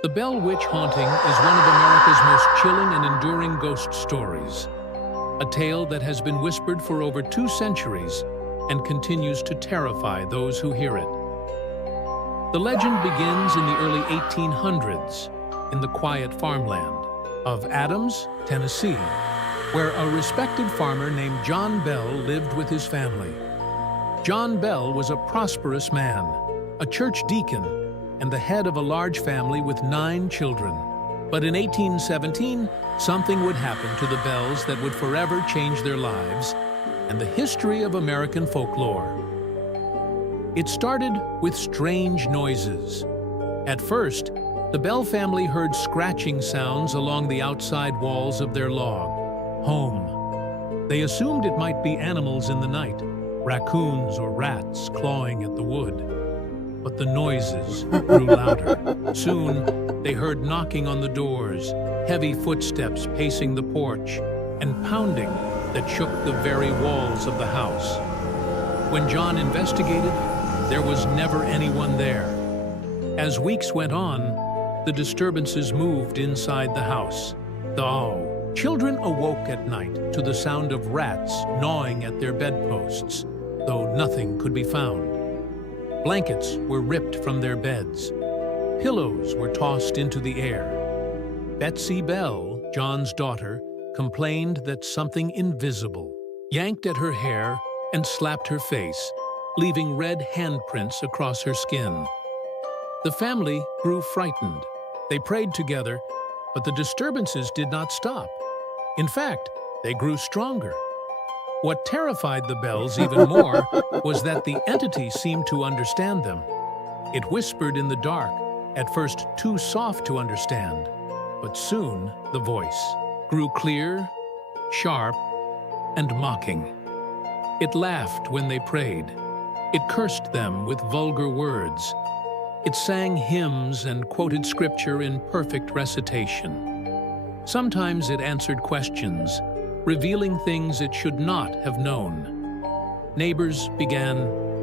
The Bell Witch haunting is one of America's most chilling and enduring ghost stories. A tale that has been whispered for over 2 centuries and continues to terrify those who hear it. The legend begins in the early 1800s in the quiet farmland of Adams, Tennessee, where a respected farmer named John Bell lived with his family. John Bell was a prosperous man, a church deacon, and the head of a large family with 9 children. But in 1817, something would happen to the Bells that would forever change their lives and the history of American folklore. It started with strange noises. At first, the Bell family heard scratching sounds along the outside walls of their log home. They assumed it might be animals in the night, raccoons or rats clawing at the wood. But the noises grew louder. Soon, they heard knocking on the doors, heavy footsteps pacing the porch, and pounding that shook the very walls of the house. When John investigated, there was never anyone there. As weeks went on, the disturbances moved inside the house. Children awoke at night to the sound of rats gnawing at their bedposts, though nothing could be found. Blankets were ripped from their beds. Pillows were tossed into the air. Betsy Bell, John's daughter, complained that something invisible yanked at her hair and slapped her face, leaving red handprints across her skin. The family grew frightened. They prayed together, but the disturbances did not stop. In fact, they grew stronger. What terrified the Bells even more was that the entity seemed to understand them. It whispered in the dark, at first too soft to understand, but soon the voice grew clear, sharp, and mocking. It laughed when they prayed. It cursed them with vulgar words. It sang hymns and quoted scripture in perfect recitation. Sometimes it answered questions, revealing things it should not have known. Neighbors began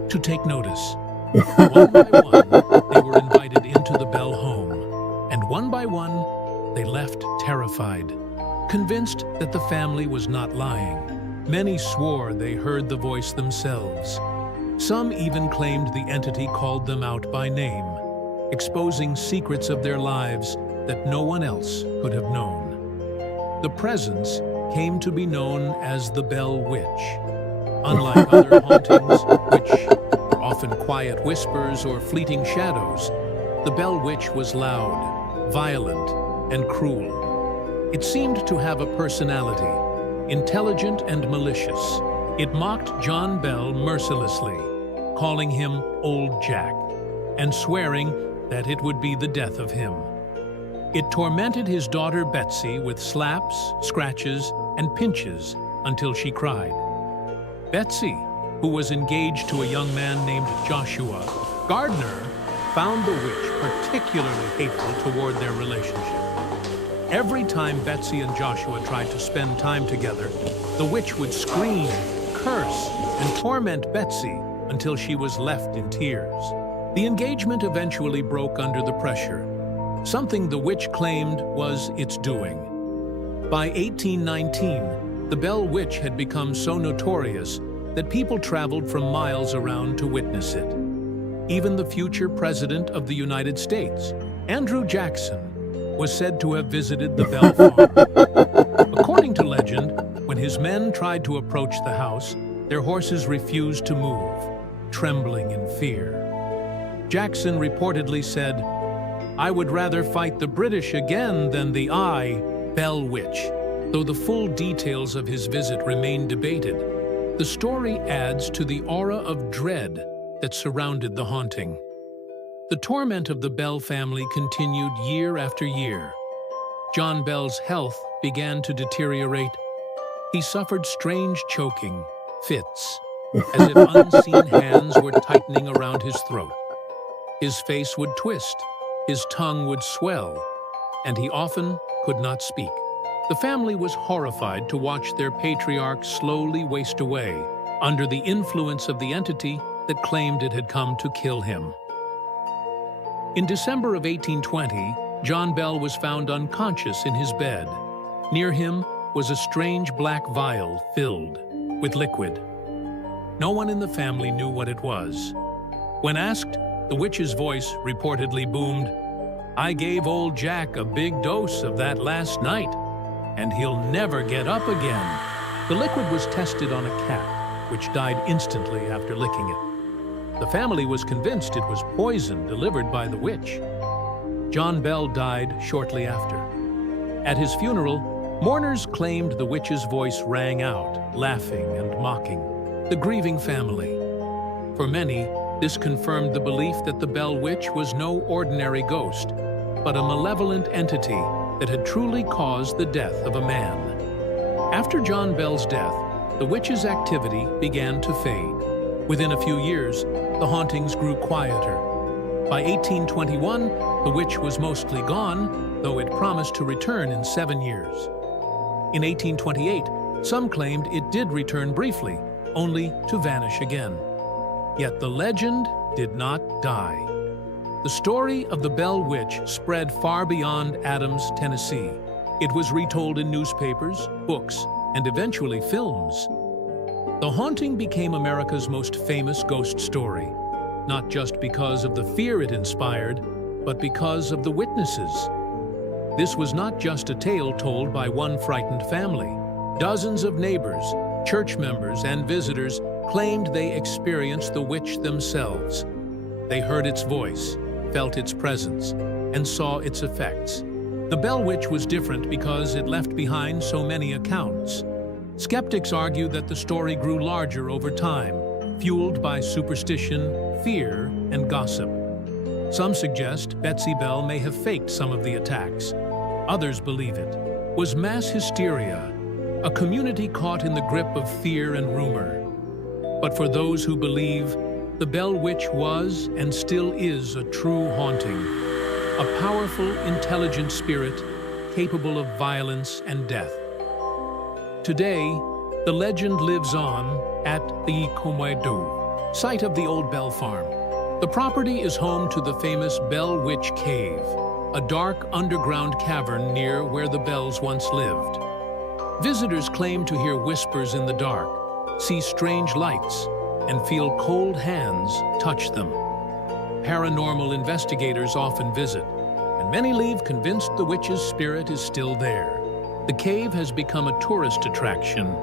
to take notice. One by one, they were invited into the Bell home, and one by one, they left terrified, convinced that the family was not lying. Many swore they heard the voice themselves. Some even claimed the entity called them out by name, exposing secrets of their lives that no one else could have known. The presence came to be known as the Bell Witch. Unlike other hauntings, which were often quiet whispers or fleeting shadows, the Bell Witch was loud, violent, and cruel. It seemed to have a personality, intelligent and malicious. It mocked John Bell mercilessly, calling him Old Jack, and swearing that it would be the death of him. It tormented his daughter Betsy with slaps, scratches, and pinches until she cried. Betsy, who was engaged to a young man named Joshua Gardner, found the witch particularly hateful toward their relationship. Every time Betsy and Joshua tried to spend time together, the witch would scream, curse, and torment Betsy until she was left in tears. The engagement eventually broke under the pressure, something the witch claimed was its doing. By 1819, the Bell Witch had become so notorious that people traveled from miles around to witness it. Even the future President of the United States, Andrew Jackson, was said to have visited the Bell farm. According to legend, when his men tried to approach the house, their horses refused to move, trembling in fear. Jackson reportedly said, "I would rather fight the British again than the Bell Witch." Though the full details of his visit remain debated, the story adds to the aura of dread that surrounded the haunting. The torment of the Bell family continued year after year. John Bell's health began to deteriorate. He suffered strange choking, fits, as if unseen hands were tightening around his throat. His face would twist, his tongue would swell, and he often could not speak. The family was horrified to watch their patriarch slowly waste away under the influence of the entity that claimed it had come to kill him. In December of 1820, John Bell was found unconscious in his bed. Near him was a strange black vial filled with liquid. No one in the family knew what it was. When asked, the witch's voice reportedly boomed, "I gave old Jack a big dose of that last night, and he'll never get up again." The liquid was tested on a cat, which died instantly after licking it. The family was convinced it was poison delivered by the witch. John Bell died shortly after. At his funeral, mourners claimed the witch's voice rang out, laughing and mocking the grieving family. For many, this confirmed the belief that the Bell Witch was no ordinary ghost, but a malevolent entity that had truly caused the death of a man. After John Bell's death, the witch's activity began to fade. Within a few years, the hauntings grew quieter. By 1821, the witch was mostly gone, though it promised to return in 7 years. In 1828, some claimed it did return briefly, only to vanish again. Yet the legend did not die. The story of the Bell Witch spread far beyond Adams, Tennessee. It was retold in newspapers, books, and eventually films. The haunting became America's most famous ghost story, not just because of the fear it inspired, but because of the witnesses. This was not just a tale told by one frightened family. Dozens of neighbors, church members, and visitors claimed they experienced the witch themselves. They heard its voice, felt its presence, and saw its effects. The Bell Witch was different because it left behind so many accounts. Skeptics argue that the story grew larger over time, fueled by superstition, fear, and gossip. Some suggest Betsy Bell may have faked some of the attacks. Others believe it was mass hysteria, a community caught in the grip of fear and rumor. But for those who believe, the Bell Witch was and still is a true haunting, a powerful, intelligent spirit capable of violence and death. Today, the legend lives on at the Comedo, site of the old Bell Farm. The property is home to the famous Bell Witch Cave, a dark underground cavern near where the Bells once lived. Visitors claim to hear whispers in the dark, see strange lights, and feel cold hands touch them. Paranormal investigators often visit, and many leave convinced the witch's spirit is still there. The cave has become a tourist attraction,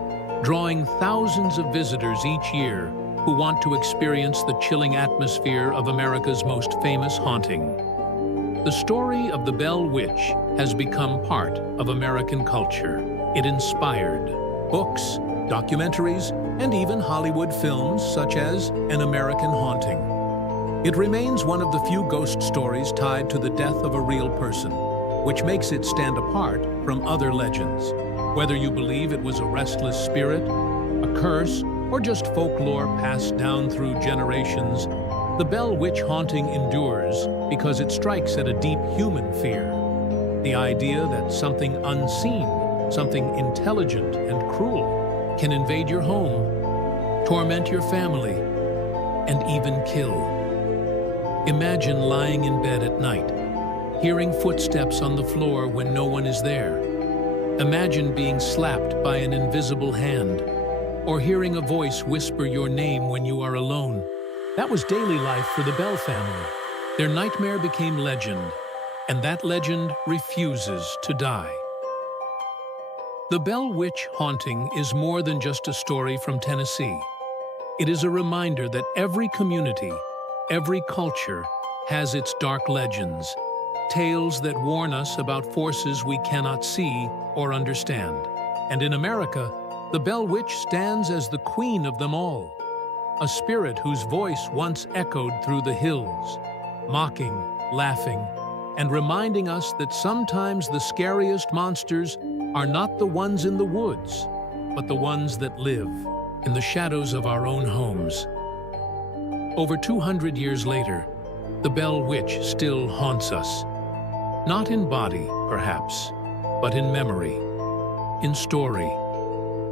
drawing thousands of visitors each year who want to experience the chilling atmosphere of America's most famous haunting. The story of the Bell Witch has become part of American culture. It inspired books, documentaries, and even Hollywood films such as An American Haunting. It remains one of the few ghost stories tied to the death of a real person, which makes it stand apart from other legends. Whether you believe it was a restless spirit, a curse, or just folklore passed down through generations, the Bell Witch haunting endures because it strikes at a deep human fear. The idea that something unseen, something intelligent and cruel, can invade your home, torment your family, and even kill. Imagine lying in bed at night, hearing footsteps on the floor when no one is there. Imagine being slapped by an invisible hand, or hearing a voice whisper your name when you are alone. That was daily life for the Bell family. Their nightmare became legend, and that legend refuses to die. The Bell Witch haunting is more than just a story from Tennessee. It is a reminder that every community, every culture, has its dark legends, tales that warn us about forces we cannot see or understand. And in America, the Bell Witch stands as the queen of them all, a spirit whose voice once echoed through the hills, mocking, laughing, and reminding us that sometimes the scariest monsters are not the ones in the woods, but the ones that live in the shadows of our own homes. Over 200 years later, the Bell Witch still haunts us. Not in body, perhaps, but in memory, in story,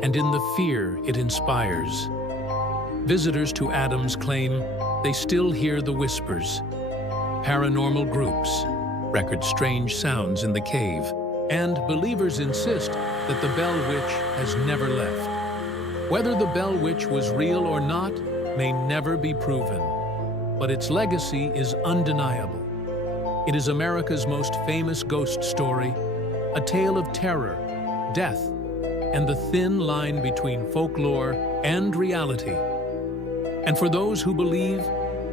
and in the fear it inspires. Visitors to Adams claim they still hear the whispers. Paranormal groups, record strange sounds in the cave, and believers insist that the Bell Witch has never left. Whether the Bell Witch was real or not may never be proven, but its legacy is undeniable. It is America's most famous ghost story, a tale of terror, death, and the thin line between folklore and reality. And for those who believe,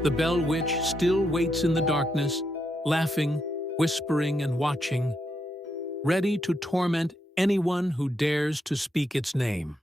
the Bell Witch still waits in the darkness, laughing, whispering, and watching, ready to torment anyone who dares to speak its name.